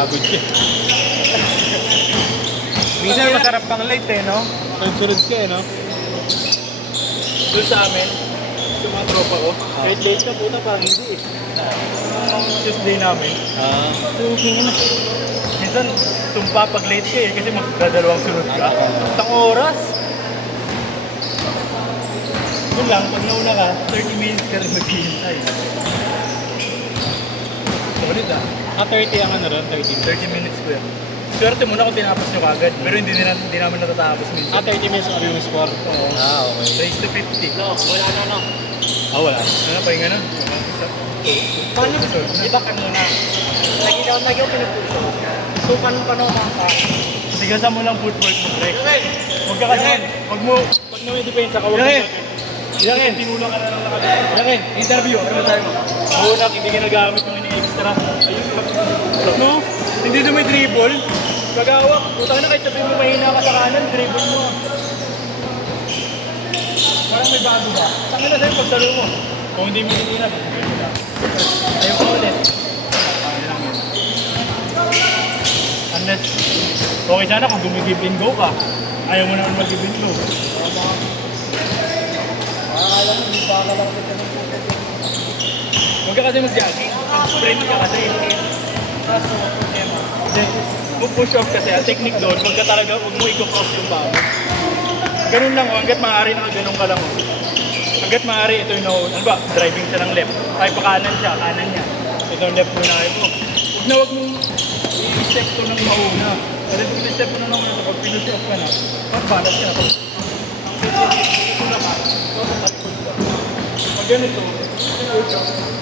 Pagod siya. Minsan masarap pang late eh, no? Sunod ka eh, no? Doon sa amin, sa mga tropa ko, kahit late na puta parang hindi eh. Ang Tuesday namin, minsan tumpa pag late ka eh, kasi magdadalawang sunod ka. Isang oras. Doon lang, pag nauna ka, 30 minutes ka rin maghihintay. Solid ah. 30 ang ano ron, 30 minutes. 30 minutes ko yan. Swerte muna kung tinapos nyo kagad, pero hindi namin natatapos minsan. 30 minutes ang yung score. Oo. Okay. Race to 50. No, wala na, no. Wala. Ano pa yung ganun? Paano, di ba kanina, lagi daw pinupuso. So, paano ka? Sigasan mo lang footwork mo, Rex. Huwag ka kasi, pag may depensa ka, huwag ka Yakin, tinula ka na lang nakagano. Yakin, interview, ano tayo mo? Una, hindi ka nagamit yung ini-extra. Ayun, no? Hindi na may dribble. Kagawak, puta na kahit sabihin mo mahina ka sa kanan, dribble mo. Parang may bago ba? Tangin na sa'yo pagdalo mo. Kung hindi mo hininag, ayaw ka ulit. Unless, okay sana kung gumigib and go ka. Ayaw mo naman mag-give and go. Huwag ka kasi mag-jogging. Sprint ka kasi. Kung push off kasi, ang technique doon, huwag ka talaga, huwag mo i-cross yung bago. Ganun lang, hanggat maaari nakaganong ka lang. Hanggat maaari, ito yung ano ba, driving siya ng left. Ay, pa kanan siya, kanan niya. Ito yung left mo na mo. Huwag mong i-step ko ng mauna. Kasi kung i-step ko ng mauna, pag pinush off ka na, magbalas siya. Ito naman, pag ganito,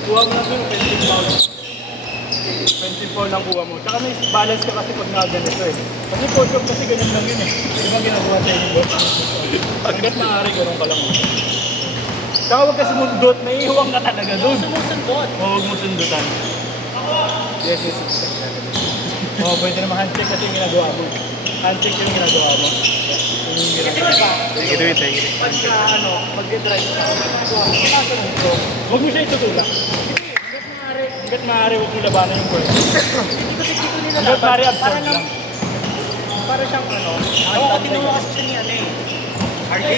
kuha mo lang yung 20 pounds. 24 lang kuha mo. Tsaka may balance ka kasi pag nakaganito eh. Kasi push off kasi ganyan lang yun eh. Di ba ginagawa sa inyo boss? Hanggat maaari, ganun ka lang. Tsaka huwag ka sumundot, naiiwang ka talaga doon. Sumusundot. O huwag mo sundutan. Yes. Oo, pwede naman handshake kasi yung ginagawa mo. Handshake yung ginagawa mo. Kasi diba, Take it. pagka mag-drive ka, Huwag mo siya itutulak. Hanggat maaari, huwag mo labanan yung person. hindi ko nila Hanggat maaari, absorb para lang. para siyang ako kinuha kasi siya niya eh. RJ?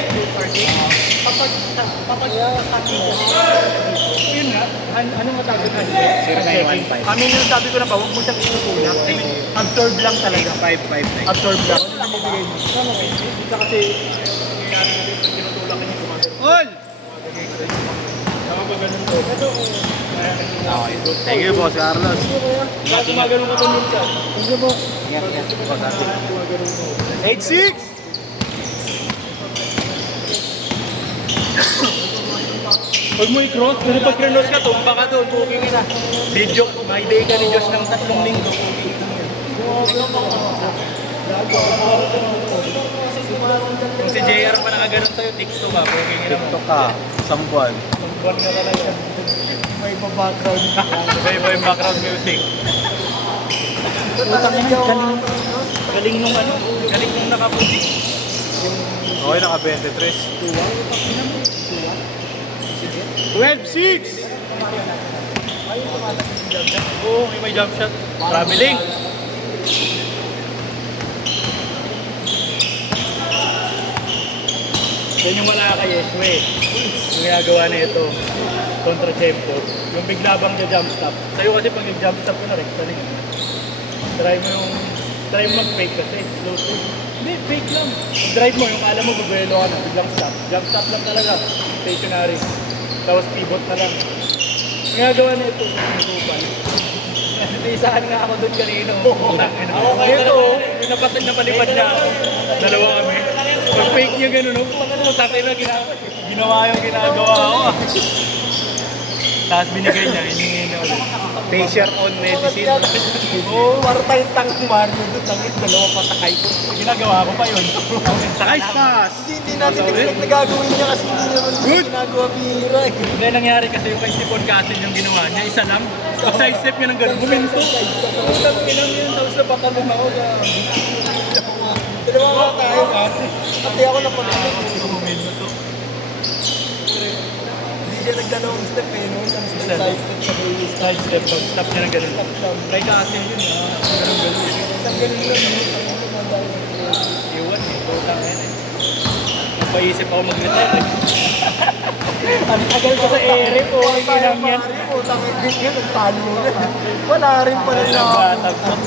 Kapag sabi ko, Yun nga, anong matawag na siya? 0915. Kami yung sabi ko na ba, huwag mo siyang itutulak. Absorb lang talaga. 559. Absorb lang. Ano bibigay mo? Isa kasi, nangyayari na din pag tinutulak niya yung gumagano. All! Tama ba ganun to? Ito, Okay. Thank you, Boss Carlos. Kaya gumagano ka doon siya. Hindi mo. Ingat. Gumagano ko. 8-6! Huwag mo i-cross. Pero pag cross ka, tumba ka doon. Booking na. Video, may day ka ni Diyos ng 3 linggo. Kung si JR pa nakaganon sa'yo, TikTok ka. Booking na mo. TikTok ka. Isang buwan. Buwan ka talaga. May background. Iba yung background music. Galing nung ano. Galing nung nakaputi. Okay, naka 23. 12-6! Oo, may jump shot. Traveling. Yan yung wala kay Yeshua. Yung ginagawa na ito, kontra tempo. Yung bigla bang jump stop. Sa'yo kasi pag yung jump stop ko na rekta rin. Try mo mag-fake kasi. Slow slow. Hindi, fake lang. Pag-drive mo, yung kala mo bubuelo ka na, biglang stop. Jump stop lang talaga. Stationary. Tapos pivot na lang. Yung ginagawa na ito, pinutupan. Naisahan nga ako doon kanino. Ako kayo ito, yung napalipad niya ako. Dalawa kami. Pag fake niya gano'n, tatay na ginawa yung ginagawa ko. Tapos binigay niya, hiningi niya ulit. Patient on medicine. Oo, para tayong tank Mario doon. Tangit, dalawa patakay ko. Ginagawa ko pa yun. Sakay pass! hindi natin expect na gagawin niya kasi hindi naman ginagawa bihira eh. Hindi nangyari kasi yung kay Sipon Castle yung ginawa niya, isa lang. Side step niya ng gano'n, buminto. Utang inang yun, tapos napatalong ako. Dalawa nga tayo ha. Pati ako na pala. Buminto to. Hindi Hindi siya nagdalawang step eh, no? Isang step, Isa. side step sa baby step. Side step, pag stop niya ng ganun. Try ka kasi yun, ganun. Isang ganun lang, no? Iwan eh, putang yan eh. Napaisip ako mag-retire eh. Ang tagal Sa ere po, ang ginang yan. Putang ina, nagtalo na. Wala rin pala na. Batag na.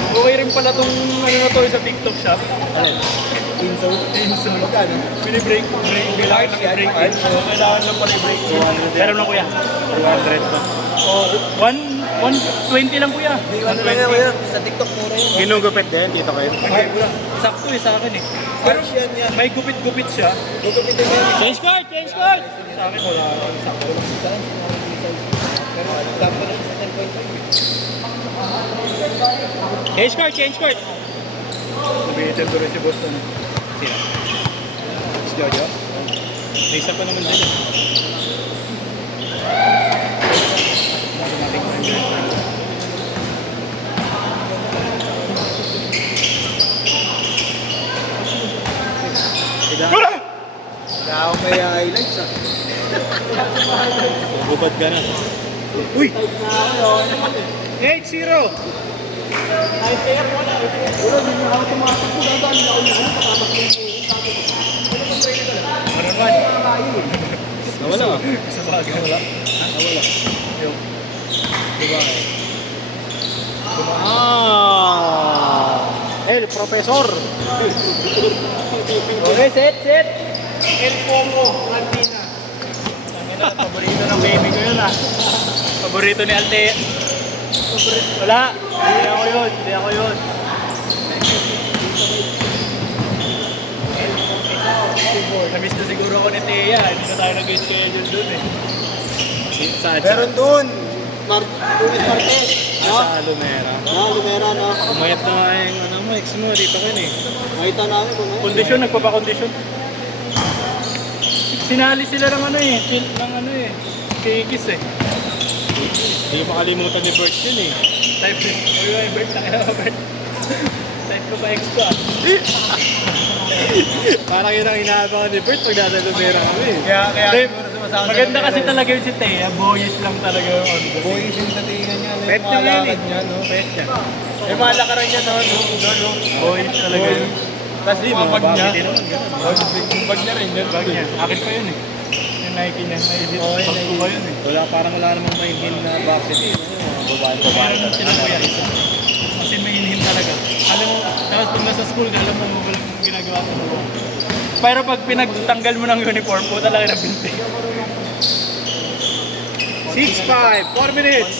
Okay rin pala tong ano na to sa TikTok shop. Alin? Insole? Insole. Magkano? Binibreak, kailangan lang i-break it. So, kailangan lang pala i-break it. Pero na kuya. 200 pa. Oh, 120 lang kuya. Ano lang yan, sa TikTok mura yun. Ginugupit din, dito kayo. Hindi, wala. Sakto eh sa akin eh. Pero siya yan. May gupit-gupit siya. Gugupitin mo yan. Change card! Change card! Sa akin wala. Sakto lang. Pero sample lang sa 10.5. Change card! Change card! Sabihin ko rin si boss ano. Sino? Si Jojo? May isa pa naman din. Kaya ako may highlights ah. Bubad ka na. Uy! 8-0! Kahit kaya po na. Pero hindi na ako tumatakbo. Dadaan na ako yung patatakbo mo. Ano naman? Nawala. Isa sa akin. Wala. Nawala. Yung. Diba? El Profesor. Okay, set! El Pomo, Martina. Ang paborito ng baby ko yun ah. Paborito ni Alte. Wala. Hindi ako yun. Namiss na siguro ako ni Thea. Hindi na tayo nag-schedule dun eh. Saan? Meron dun. Luis Marquez. Sa Lumera. Lumera na. Umayat na nga yung ano mo, ex mo, dito ka eh. Makita namin kung ano. Kondisyon, nagpapakondisyon. Sinali sila ng ano eh. Chill ng ano eh. Kikis eh. Hindi ko makalimutan ni Bert yun eh. Type eh. Uy, Bert, takina mo Bert. Type ko pa ex ko ah. Parang yun ang inaabangan ni Bert pag nasa Lumera kami eh. Kaya Hindi, maganda kasi talaga yun si Thea. Boyish lang talaga yung on. Boy, yung datingan niya. Pet niya yan eh. Niya, no? Pet niya. Yung mga lakaran niya, no? Boyish talaga yun. Tapos yung mga bag niya. Bakit din naman ganun. Yung bag niya rin. Bag niya. Akin pa yun eh. Yung Nike niya. Naisip. Oo, Bag ko pa yun eh. Wala namang mainhin na vaccine eh. Babae. Meron sila kuya. Kasi may inhim talaga. Alam mo, tapos pag nasa school ka, alam mo, walang ginagawa sa mo. Pero pag pinagtanggal mo ng uniform po, talaga na binti. 6-5, 4 minutes.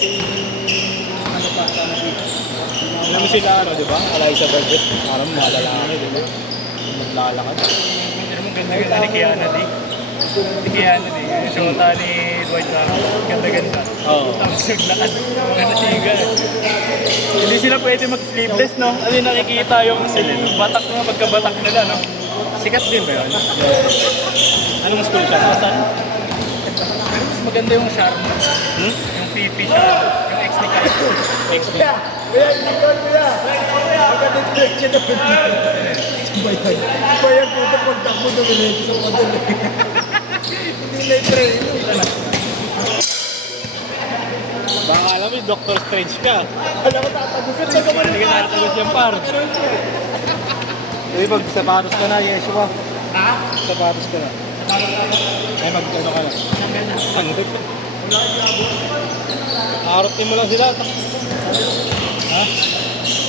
Alam mo sila ano, di ba? Eliza Burgess. Parang malalaki, di ba? Maglalakad. Pero mo ganda-ganda ni Kiana Lee. Si Kiana Lee, yung shota ni Dwight Howard. Ganda-ganda. Oo. Tapos yung lakad, mga nasiga. Hindi sila pwede mag-sleeveless, no? Kasi nakikita yung batak na pagkabatak nila, no? Sikat din ba yun? Anong school siya? Saan? Pero mas maganda yung Sharma. Yung Fifi Sharma. Yung ex ni Kai. Ex mo. Kuya, magka-detect siya doon. Bayan. Bayan po ito pagtakbo na binigay sa padal. Hindi na i-train. Baka alam mo, Dr. Strange ka. Alam mo, tatagusin na naman. Hindi ka nakatagot yung par. Uy, mag-sapatos ka na, Yeshua. Ha? Sapatos ka na. Ay, mag-ano ka na. Tanggol ka. Aratin mo lang sila. Ha?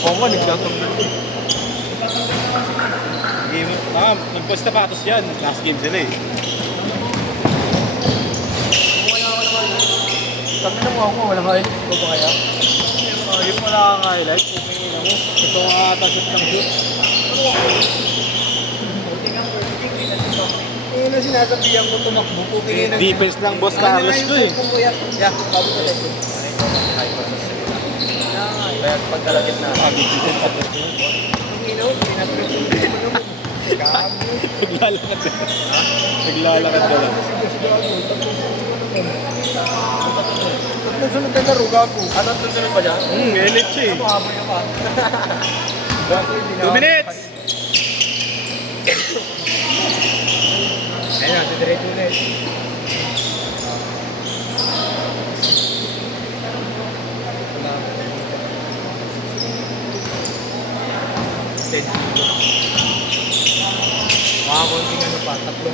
Oo nga, nagtatanggal ko. Game. Nagpa-sapatos yan. Last game sila eh. Sabi na mo ako, walang highlights ko ba kaya? Yung wala kang highlight, pumingin mo. Ito nga ata shoot ng shoot. Eh, na sinasabihan ko tumakbo, pupingin ng... Defense ng Boss Carlos to eh. Yeah, bago ko tayo. Kaya pagkalagit na. Ang inaw, pinag-pressure mo naman. Naglalakad na. Naglalakad na lang. Tatlong sunod na laro, gago. Tatlong sunod ba dyan? Elite siya eh. Habol ka pa. 2 minutes! Ayun na, didiretso na eh.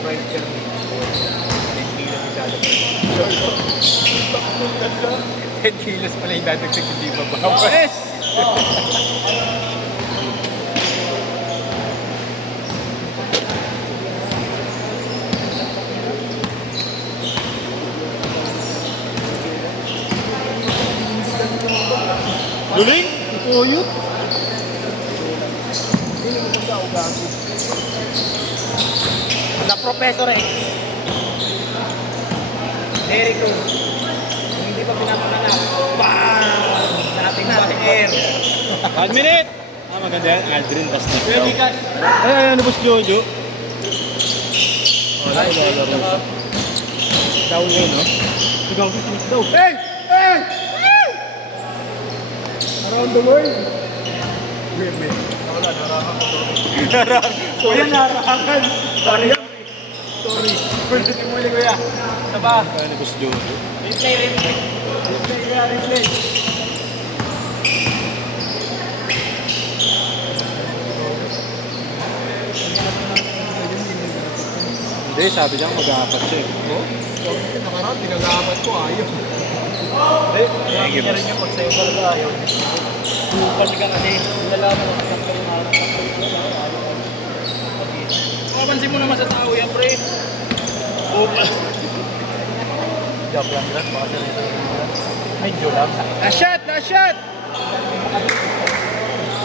price per meal. 10 kilos yung dadagdag. 10 kilos pala yung dadagdag, hindi ba ba? Yes! Duling? Uyot. Na Professor X. Derek Cruz. Kung hindi pa pinapanganak. Bang! Natin natin air. 1 minute! Ah, maganda yan. Aldrin, tas na. Kuya Gikas. Ay, ano boss Jojo? Wala, wala. Down yun, no? Ikaw, finish daw. Hey! Hey! Around the world. Wala, narahan ko to. Kuya, narakan. Sorry. Sorry. Pwede mo ulit, kuya. Saba. Ano boss Jojo? Replay, replay. Replay, kuya, replay. Hindi, sabi niya mag-aapat siya eh. Nakaraan, pinag-aapat ko, ayaw. Hindi, Sige, niya rin yung pag sa'yo talaga ayaw. Bupal ka kasi, nalaman mo kung ka rin Mapansin mo naman sa tao yan, pre. Bupal. Job lang yan, baka sa rin. Medyo lang. Na-shot! Na-shot!